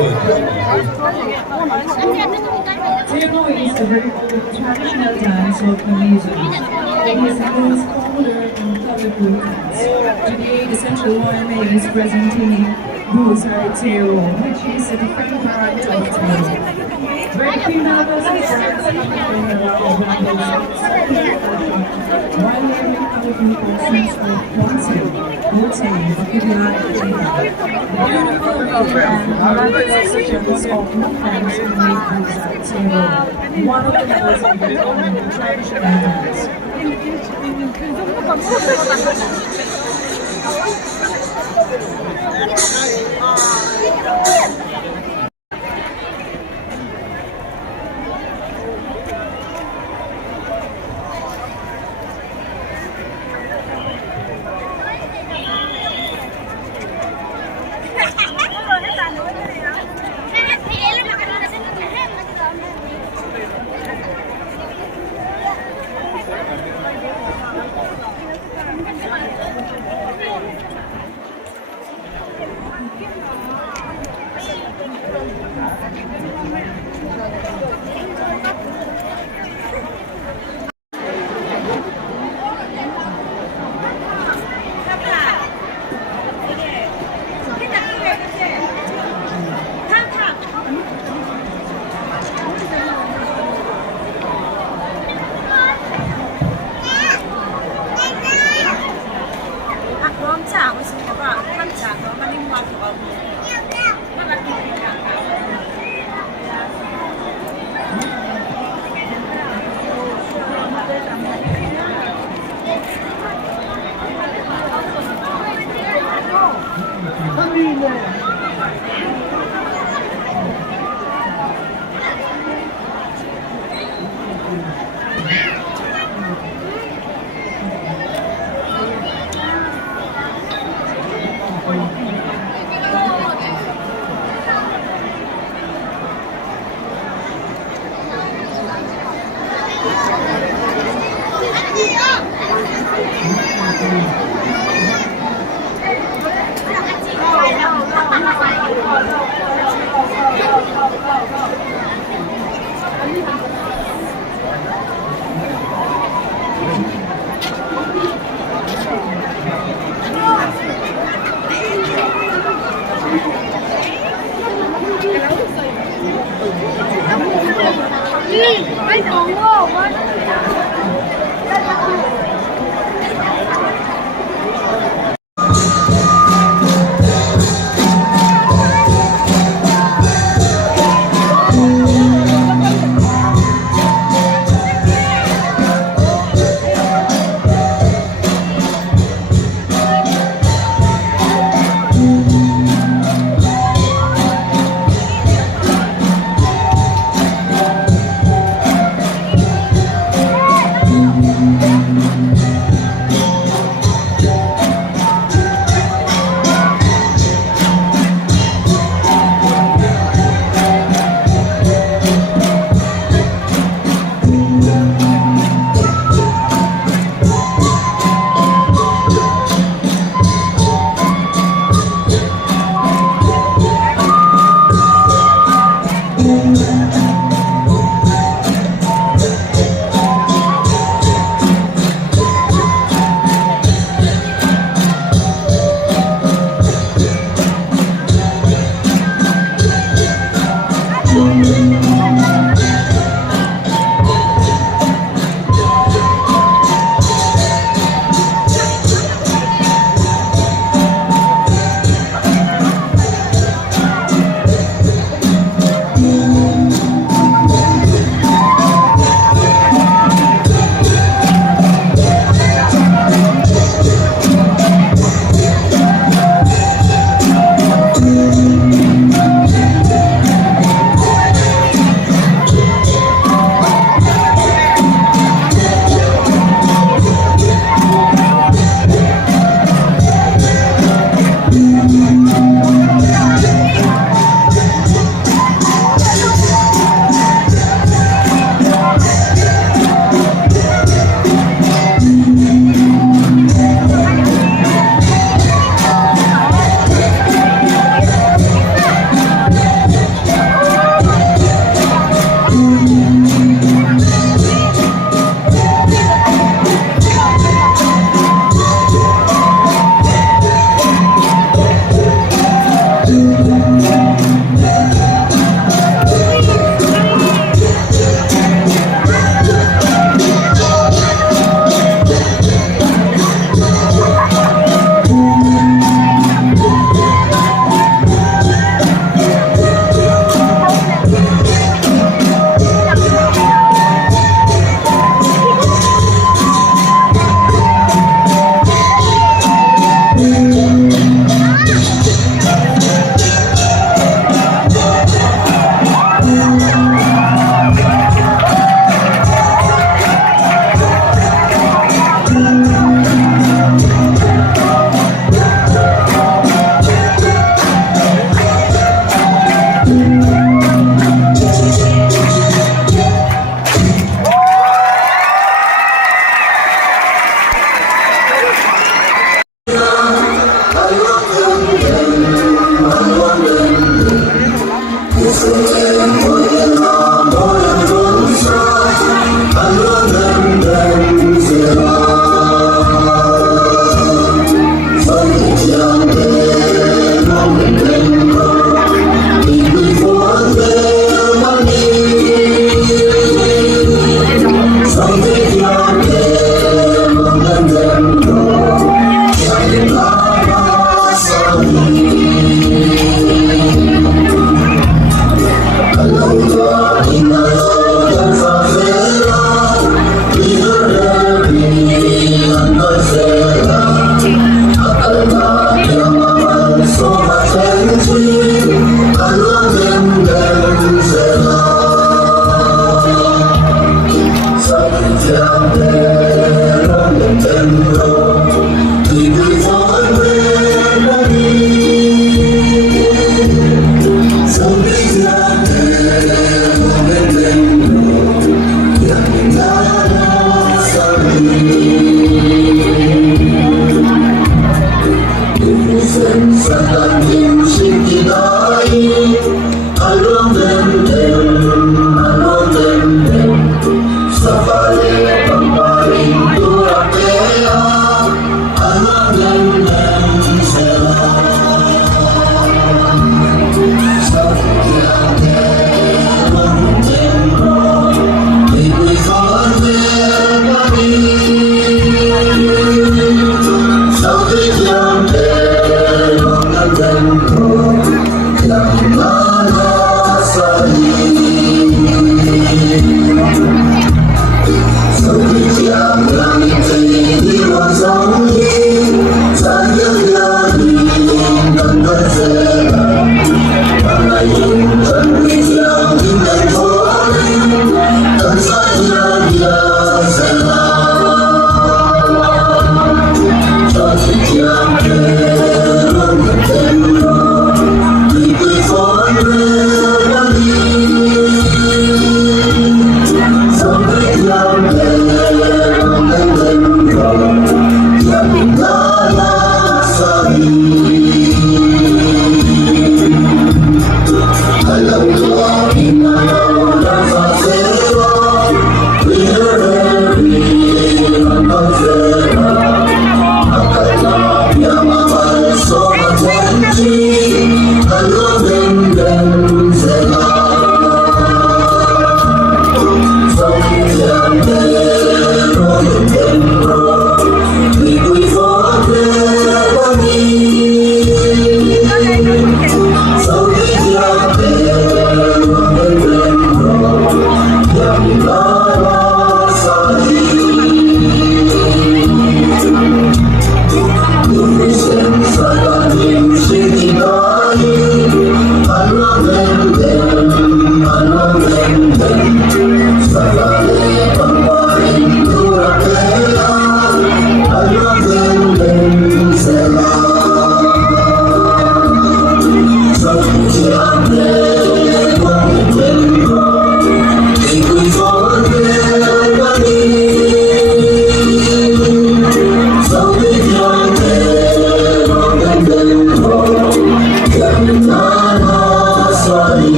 Tango is a very old traditional dance of Malaysia. It is the most popular and colorful dance. Today, the central ornament is presenting Busar Teo, which is a different variant of Teo. Very female versus dance coming from around while wearing other people sense of wanting, Vivian, beautiful and miraculous suggestions of movements to make Busar Teo one of the most important traditional dance.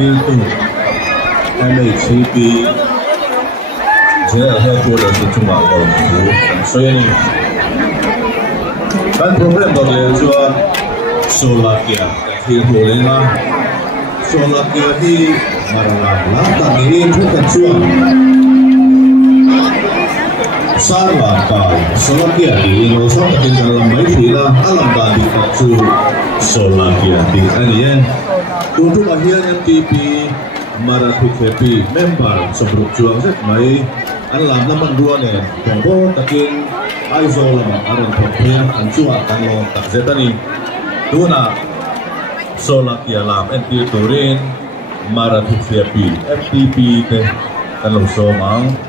Bill 2 MHCP 这很多的是中华公司，所以但 problem 到了说Slovakia ที่โหเลยนะ Slovakia ที่มาแล้วตอนนี้ทุกกระทรวงสร้างหลักการ Slovakia ที่เราสร้างเป็นการลำบากที่ละอาลัมบาดีกับจู Slovakia ที่อันนี้untuk akhir MTP Marathon Happy member sebelum juang set mai an lam naman dua ne tongbo takin aizo lama aron pokya an juang kan lo tak zetani duna Slovakia lam MTP Turin Marathon Happy MTP te kan lo so mang